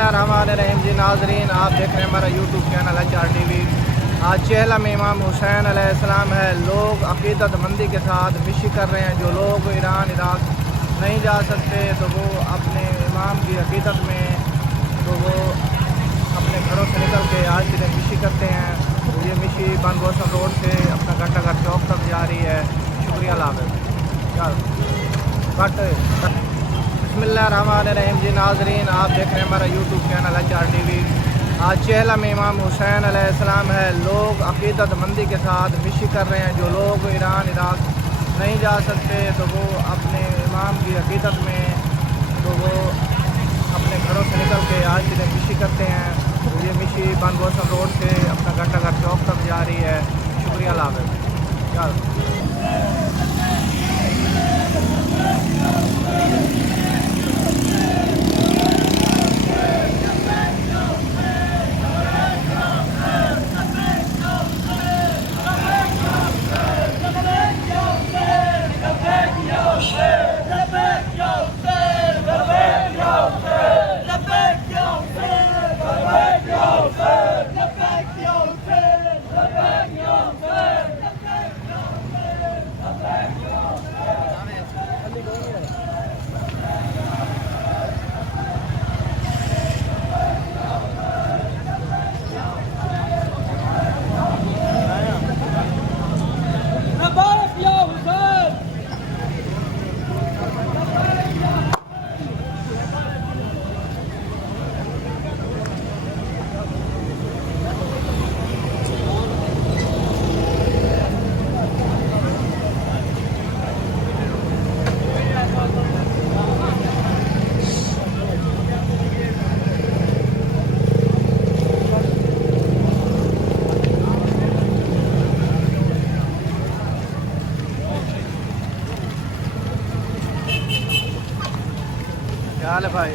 बिस्मिल्लाहिर्रहमानिर्रहीम जी नाजरीन, आप देख रहे हैं हमारा यूट्यूब चैनल HRTV। आज चेहला में इमाम हुसैन अलैहिस्सलाम है। लोग अक़ीदतमंदी के साथ विशी कर रहे हैं। जो लोग ईरान इराक़ नहीं जा सकते तो वो अपने इमाम की अक़ीदत में तो वो अपने घरों से निकल के आज दिन विशी करते हैं। तो ये विशी बंद बोसन रोड से अपना घंटाघर चौक तक जा रही है। शुक्रिया लाभ बिस्मिल्लाहिर्रहमानिर्रहीम जी नाजरीन, आप देख रहे हैं हमारा यूट्यूब चैनल HRTV। आज चेहला में इमाम हुसैन अलैहिस्सलाम है। लोग अक़ीदतमंदी के साथ विशी कर रहे हैं। जो लोग ईरान इराक़ नहीं जा सकते तो वो अपने इमाम की अक़ीदत में तो वो अपने घरों से निकल के आज दिन विशी करते हैं। तो ये विशी बंद बोसन रोड से अपना घंटाघर चौक तक जा रही है। शुक्रिया लाभ क्या हाल है भाई?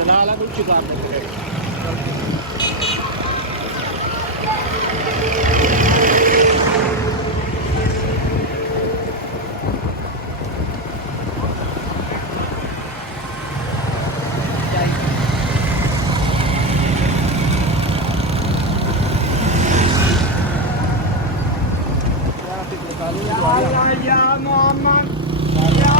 चला कुछ चुका या मोहम्मद या।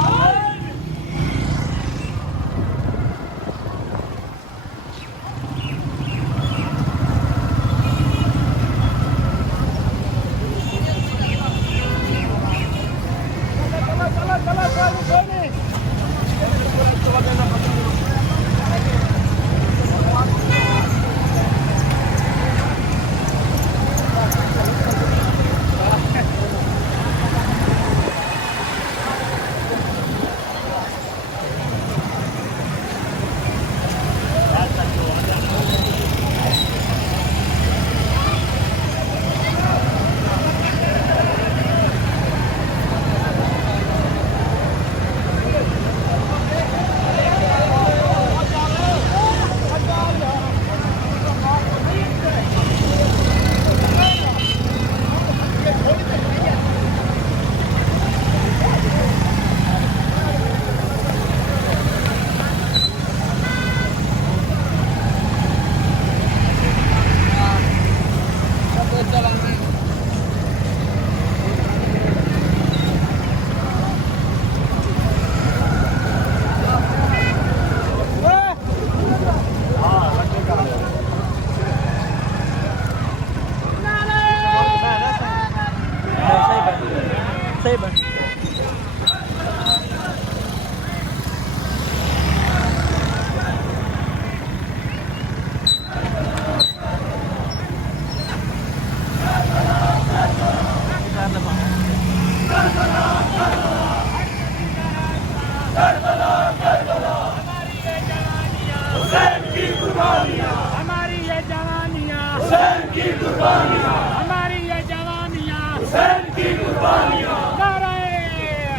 हमारी ये जवानियाँ हुसैन की कुर्बानियाँ, हमारी ये जवानियाँ हुसैन की कुर्बानियाँ। नारे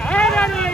हैदरी।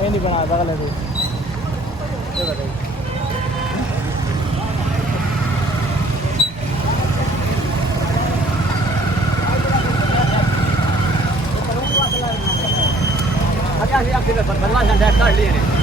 ये नहीं बना बगल है ये बताइए बनवा काट लिए